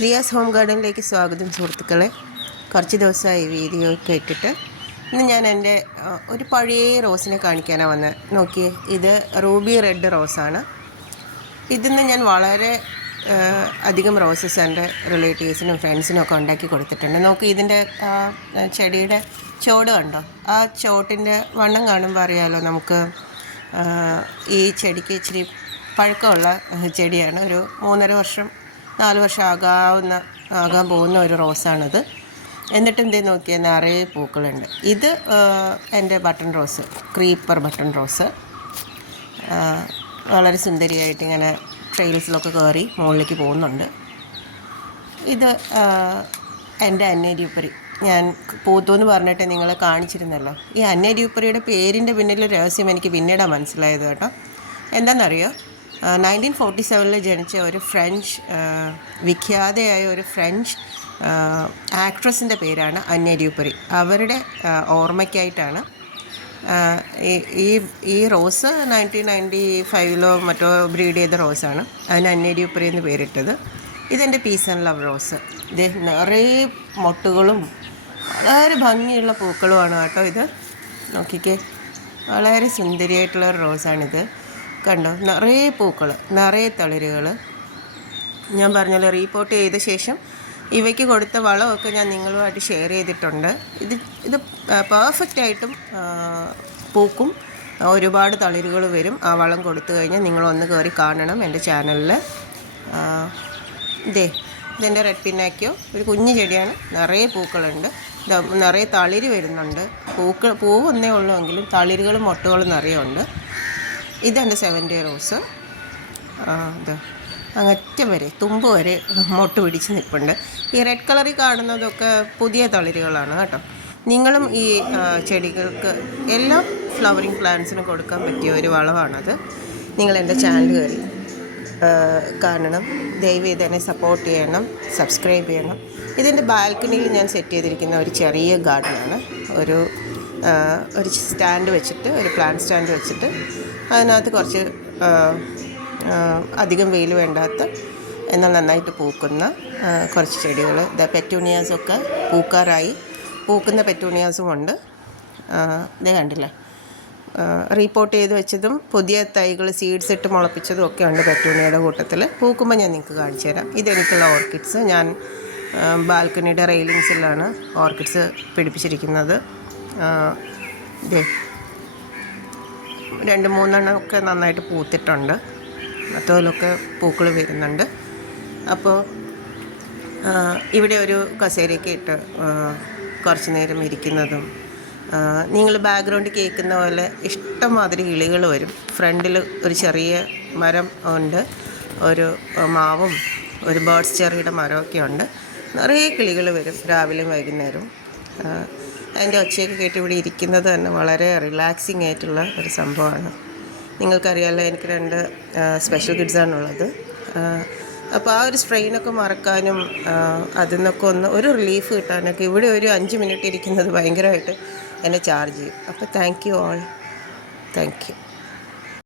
Priya's home ഗാർഡനിലേക്ക് സ്വാഗതം സുഹൃത്തുക്കളെ. കുറച്ച് ദിവസമായി വീഡിയോ ഒക്കെ ഇട്ടിട്ട് ഇന്ന് ഞാൻ എൻ്റെ ഒരു പഴയ റോസിനെ കാണിക്കാനാണ് വന്നത്. നോക്കിയേ, ഇത് റൂബി റെഡ് റോസാണ്. ഇതിന്ന് ഞാൻ വളരെ അധികം റോസസ് എൻ്റെ റിലേറ്റീവ്സിനും ഫ്രണ്ട്സിനും ഒക്കെ ഉണ്ടാക്കി കൊടുത്തിട്ടുണ്ട്. നോക്കി, ഇതിൻ്റെ ചെടിയുടെ ചോട് കണ്ടോ? ആ ചോട്ടിൻ്റെ വണ്ണം കാണുമ്പോൾ അറിയാമല്ലോ നമുക്ക് ഈ ചെടിക്ക് ഇച്ചിരി പഴക്കമുള്ള ചെടിയാണ്. ഒരു 3.5 വർഷം 4 വർഷം ആകാൻ പോകുന്ന ഒരു റോസാണിത്. എന്നിട്ടും ഇതേ നോക്കിയാൽ നിറയെ പൂക്കളുണ്ട്. ഇത് എൻ്റെ button rose, creeper button rose. വളരെ സുന്ദരിയായിട്ട് ഇങ്ങനെ ട്രെയിൽസിലൊക്കെ കയറി മുകളിലേക്ക് പോകുന്നുണ്ട്. ഇത് എൻ്റെ അന്നേരിയുപ്പറി. ഞാൻ പൂത്തുവെന്ന് പറഞ്ഞിട്ട് നിങ്ങളെ കാണിച്ചിരുന്നല്ലോ. ഈ അന്നേരിയുപ്പറിയുടെ പേരിൻ്റെ പിന്നിൽ രഹസ്യം എനിക്ക് പിന്നീടാണ് മനസ്സിലായത് കേട്ടോ. എന്താണെന്നറിയോ? 1947 ജനിച്ച ഒരു ഫ്രഞ്ച് വിഖ്യാതയായ ഒരു ഫ്രഞ്ച് ആക്ട്രസിൻ്റെ പേരാണ് അന്യ ഡ്യൂപ്പറി. അവരുടെ ഓർമ്മയ്ക്കായിട്ടാണ് ഈ റോസ് 1995 മറ്റോ ബ്രീഡ് ചെയ്ത റോസാണ്. അതിന് അന്യ ഡ്യൂപ്പറി എന്ന് പേരിട്ടത്. ഇതെൻ്റെ പീസ് ആൻഡ് ലവ് റോസ്. ഇത് നിറയെ മൊട്ടുകളും വളരെ ഭംഗിയുള്ള പൂക്കളുമാണ് കേട്ടോ. ഇത് നോക്കിക്കേ, വളരെ സുന്ദരിയായിട്ടുള്ളൊരു റോസാണിത്. കണ്ടോ, നിറയെ പൂക്കൾ, നിറയെ തളിരുകൾ. ഞാൻ പറഞ്ഞല്ലോ, റീപോർട്ട് ചെയ്ത ശേഷം ഇവയ്ക്ക് കൊടുത്ത വളമൊക്കെ ഞാൻ നിങ്ങളുമായിട്ട് ഷെയർ ചെയ്തിട്ടുണ്ട്. ഇത് പെർഫെക്റ്റായിട്ടും പൂക്കും, ഒരുപാട് തളിരുകൾ വരും. ആ വളം കൊടുത്തു കഴിഞ്ഞാൽ നിങ്ങളൊന്ന് കയറി കാണണം എൻ്റെ ചാനലിൽ. ഇതെൻ്റെ റെഡ് പിന്നാക്കിയോ, ഒരു കുഞ്ഞു ചെടിയാണ്. നിറയെ പൂക്കളുണ്ട്, നിറയെ തളിര് വരുന്നുണ്ട്. പൂവ് ഒന്നേ ഉള്ളൂ എങ്കിലും തളിരുകളും മൊട്ടുകളും നിറയെ ഉണ്ട്. ഇതെൻ്റെ 7 റോസ്. ഇത് അങ്ങറ്റം വരെ, തുമ്പ് വരെ മൊട്ട് പിടിച്ച് നിൽപ്പുണ്ട്. ഈ റെഡ് കളറിൽ കാണുന്നതൊക്കെ പുതിയ തളിരുകളാണ് കേട്ടോ. നിങ്ങളും ഈ ചെടികൾക്ക് എല്ലാ ഫ്ലവറിങ് പ്ലാന്റ്സിനും കൊടുക്കാൻ പറ്റിയ ഒരു വളമാണത്. നിങ്ങൾ എൻ്റെ ചാനൽ കയറി കാണണം. ദയവേത് എന്നെ സപ്പോർട്ട് ചെയ്യണം, സബ്സ്ക്രൈബ് ചെയ്യണം. ഇതിൻ്റെ ബാൽക്കണിയിൽ ഞാൻ സെറ്റ് ചെയ്തിരിക്കുന്ന ഒരു ചെറിയ ഗാർഡനാണ്. ഒരു സ്റ്റാൻഡ് വെച്ചിട്ട്, ഒരു പ്ലാന്റ് സ്റ്റാൻഡ് വെച്ചിട്ട് അതിനകത്ത് കുറച്ച് അധികം വെയിൽ വേണ്ടാത്ത എന്നാൽ നന്നായിട്ട് പൂക്കുന്ന കുറച്ച് ചെടികൾ. പെറ്റൂണിയാസൊക്കെ പൂക്കാറായി. പൂക്കുന്ന പെറ്റൂണിയാസും ഉണ്ട്. ഇത് കണ്ടില്ലേ, റീപോർട്ട് ചെയ്ത് വെച്ചതും പുതിയ തൈകൾ സീഡ്സ് ഇട്ട് മുളപ്പിച്ചതും ഒക്കെ ഉണ്ട് പെറ്റൂണിയുടെ കൂട്ടത്തിൽ. പൂക്കുമ്പോൾ ഞാൻ നിങ്ങൾക്ക് കാണിച്ചു തരാം. ഇതെനിക്കുള്ള ഓർക്കിഡ്സ്. ഞാൻ ബാൽക്കണിയുടെ റെയിലിങ്സിലാണ് ഓർക്കിഡ്സ് പിടിപ്പിച്ചിരിക്കുന്നത്. ഇതേ 2-3 ഒക്കെ നന്നായിട്ട് പൂത്തിട്ടുണ്ട്. മറ്റതിലൊക്കെ പൂക്കൾ വരുന്നുണ്ട്. അപ്പോൾ ഇവിടെ ഒരു കസേരയൊക്കെ ഇട്ട് കുറച്ച് നേരം ഇരിക്കുന്നതും, നിങ്ങൾ ബാക്ക്ഗ്രൗണ്ടിൽ കേൾക്കുന്ന പോലെ ഇഷ്ടംമാതിരി കിളികൾ വരും. ഫ്രണ്ടിൽ ഒരു ചെറിയ മരം ഉണ്ട്, ഒരു മാവും ഒരു ബേർഡ്സ് ചെറിയുടെ മരമൊക്കെ ഉണ്ട്. നിറയെ കിളികൾ വരും രാവിലെയും വൈകുന്നേരവും. അതിൻ്റെ ഒച്ചയൊക്കെ കേട്ട് ഇവിടെ ഇരിക്കുന്നത് തന്നെ വളരെ റിലാക്സിങ് ആയിട്ടുള്ള ഒരു സംഭവമാണ്. നിങ്ങൾക്കറിയാമല്ലോ, എനിക്ക് 2 സ്പെഷ്യൽ കിഡ്സാണുള്ളത്. അപ്പോൾ ആ ഒരു സ്ട്രെയിനൊക്കെ മറക്കാനും അതിൽ നിന്നൊക്കെ ഒരു റിലീഫ് കിട്ടാനൊക്കെ ഇവിടെ ഒരു 5 മിനിറ്റ് ഇരിക്കുന്നത് ഭയങ്കരമായിട്ട് എന്നെ ചാർജ് ചെയ്യും. അപ്പോൾ thank you all. Thank you.